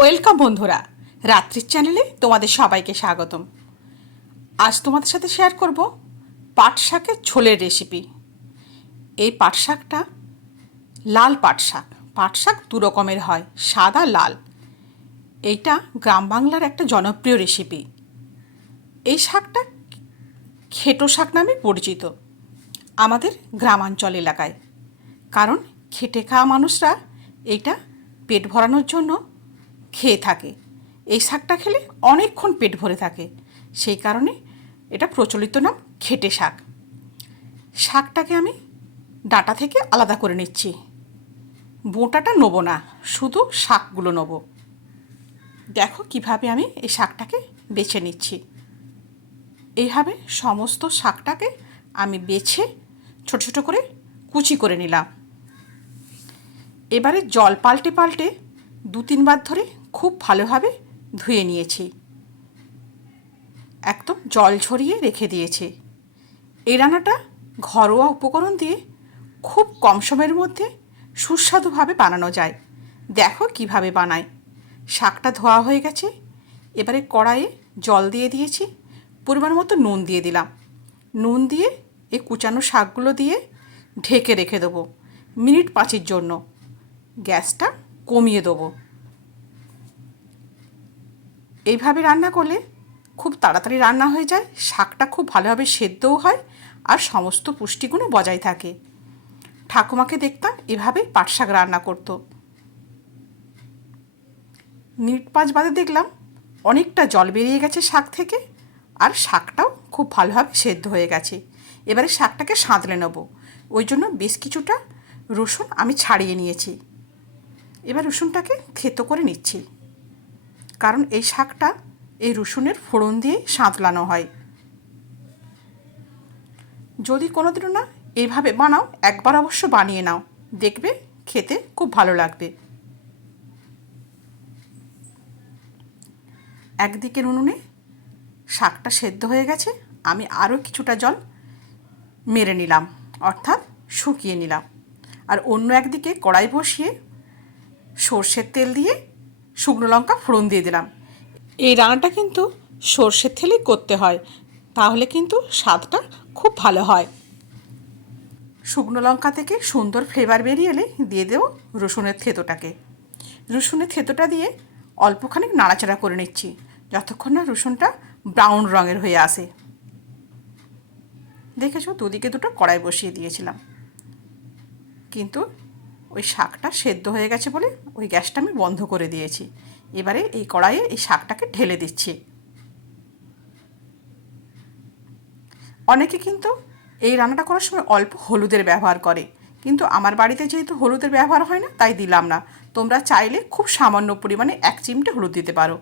Welcome বন্ধুরা, রাত্রির চ্যানেলে তোমাদের সবাইকে স্বাগতম। আজ তোমাদের সাথে শেয়ার করব পাট শাকের ঝোলের রেসিপি। এই পাট শাকটা লাল পাট শাক। পাট শাক দু রকমের হয়, সাদা লাল। এইটা গ্রাম বাংলার একটা জনপ্রিয় রেসিপি। এই শাকটা খেটো শাক নামে পরিচিত আমাদের গ্রামাঞ্চল এলাকায়, কারণ খেটে খাওয়া মানুষরা এইটা পেট ভরানোর জন্য খেয়ে থাকে। এই শাকটা খেলে অনেকক্ষণ পেট ভরে থাকে, সেই কারণে এটা প্রচলিত নাম খেটে শাক। শাকটাকে আমি ডাঁটা থেকে আলাদা করে নিচ্ছি। বোঁটাটা নেব না, শুধু শাকগুলো নেব। দেখো কিভাবে আমি এই শাকটাকে বেছে নিচ্ছি। এইভাবে সমস্ত শাকটাকে আমি বেছে ছোট ছোট করে কুচি করে নিলাম। এবারে জল পাল্টে পাল্টে 2-3 বার ধরে খুব ভালোভাবে ধুয়ে নিয়েছি, একদম জল ঝরিয়ে রেখে দিয়েছি। এই রান্নাটা ঘরোয়া উপকরণ দিয়ে খুব কম সময়ের মধ্যে সুস্বাদুভাবে বানানো যায়। দেখো কিভাবে বানাই। শাকটা ধোয়া হয়ে গেছে, এবারে কড়াইয়ে জল দিয়ে দিয়েছি, পরিমাণ মতো নুন দিয়ে দিলাম। নুন দিয়ে এই কুচানো শাকগুলো দিয়ে ঢেকে রেখে দেবো মিনিট 5-এর জন্য। গ্যাসটা কমিয়ে দেবো। এইভাবে রান্না করলে খুব তাড়াতাড়ি রান্না হয়ে যায়, শাকটা খুব ভালোভাবে সেদ্ধও হয়, আর সমস্ত পুষ্টিগুণও বজায় থাকে। ঠাকুমাকে দেখতাম এভাবেই পাট শাক রান্না করতো। মিনিট 5 বাদে দেখলাম অনেকটা জল বেরিয়ে গেছে শাক থেকে, আর শাকটাও খুব ভালোভাবে সেদ্ধ হয়ে গেছে। এবারে শাকটাকে সাঁতলে নেব, ওই জন্য বেশ কিছুটা রসুন আমি ছাড়িয়ে নিয়েছি। এবার রসুনটাকে থেতো করে নিচ্ছি, কারণ এই শাকটা এই রসুনের ফোড়ন দিয়ে সাঁতলানো হয়। যদি কোনোদিনও না এইভাবে বানাও, একবার অবশ্য বানিয়ে নাও, দেখবে খেতে খুব ভালো লাগবে। একদিকে উনুনে শাকটা সেদ্ধ হয়ে গেছে, আমি আরও কিছুটা জল মেরে নিলাম, অর্থাৎ শুকিয়ে নিলাম। আর অন্য একদিকে কড়াই বসিয়ে সর্ষের তেল দিয়ে শুকনো লঙ্কা ফোড়ন দিয়ে দিলাম। এই রান্নাটা কিন্তু সর্ষের তেলেই করতে হয়, তাহলে কিন্তু স্বাদটা খুব ভালো হয়। শুকনো লঙ্কা থেকে সুন্দর ফ্লেভার বেরিয়ে এলে দিয়ে দেবো রসুনের থেঁতোটাকে। রসুনের থেঁতোটা দিয়ে অল্পখানি নাড়াচাড়া করে নিচ্ছি, যতক্ষণ না রসুনটা ব্রাউন রঙের হয়ে আসে। দেখেছো, দুদিকে দুটো কড়াই বসিয়ে দিয়েছিলাম, কিন্তু ওই শাকটা সেদ্ধ হয়ে গেছে বলে ওই গ্যাসটা আমি বন্ধ করে দিয়েছি। এবারে এই কড়াইয়ে এই শাকটাকে ঢেলে দিচ্ছি। অনেকে কিন্তু এই রান্নাটা করার সময় অল্প হলুদের ব্যবহার করে, কিন্তু আমার বাড়িতে যেহেতু হলুদের ব্যবহার হয় না, তাই দিলাম না। তোমরা চাইলে খুব সামান্য পরিমাণে 1 চিমটে হলুদ দিতে পারো।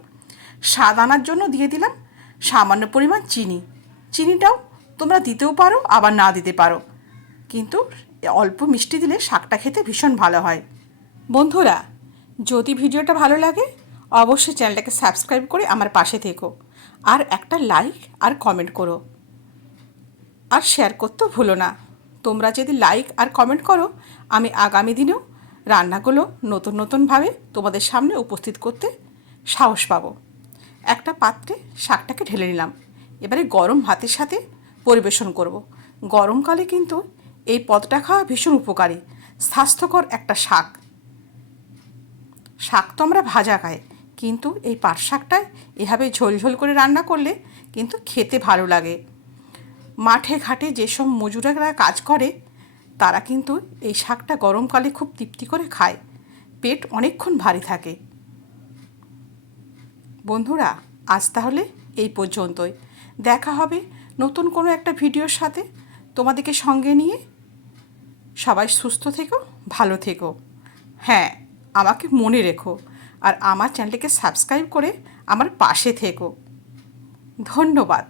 স্বাদ আনার জন্য দিয়ে দিলাম সামান্য পরিমাণ চিনি। চিনিটাও তোমরা দিতেও পারো, আবার না দিতে পারো, কিন্তু অল্প মিষ্টি দিলে শাকটা খেতে ভীষণ ভালো হয়। বন্ধুরা, যদি ভিডিওটা ভালো লাগে অবশ্যই চ্যানেলটাকে সাবস্ক্রাইব করে আমার পাশে থেকো, আর একটা লাইক আর কমেন্ট করো, আর শেয়ার করতেও ভুলো না। তোমরা যদি লাইক আর কমেন্ট করো, আমি আগামী দিনেও রান্নাগুলো নতুন নতুনভাবে তোমাদের সামনে উপস্থিত করতে সাহস পাবো। একটা পাত্রে শাকটাকে ঢেলে নিলাম, এবারে গরম ভাতের সাথে পরিবেশন করব। গরমকালে কিন্তু এই পদটা খাওয়া ভীষণ উপকারী, স্বাস্থ্যকর একটা শাক। শাক তো আমরা ভাজা খাই, কিন্তু এই পাট শাকটায় এভাবে ঝোল ঝোল করে রান্না করলে কিন্তু খেতে ভালো লাগে। মাঠে ঘাটে যেসব মজুরেরা কাজ করে, তারা কিন্তু এই শাকটা গরমকালে খুব তৃপ্তি করে খায়, পেট অনেকক্ষণ ভারী থাকে। বন্ধুরা, আজ তাহলে এই পর্যন্তই। দেখা হবে নতুন কোনো একটা ভিডিওর সাথে তোমাদেরকে সঙ্গে নিয়ে। সবাই সুস্থ থেকো, ভালো থেকো। হ্যাঁ, আমাকে মনে রেখো, আর আমার চ্যানেলটাকে সাবস্ক্রাইব করে আমার পাশে থেকো। ধন্যবাদ।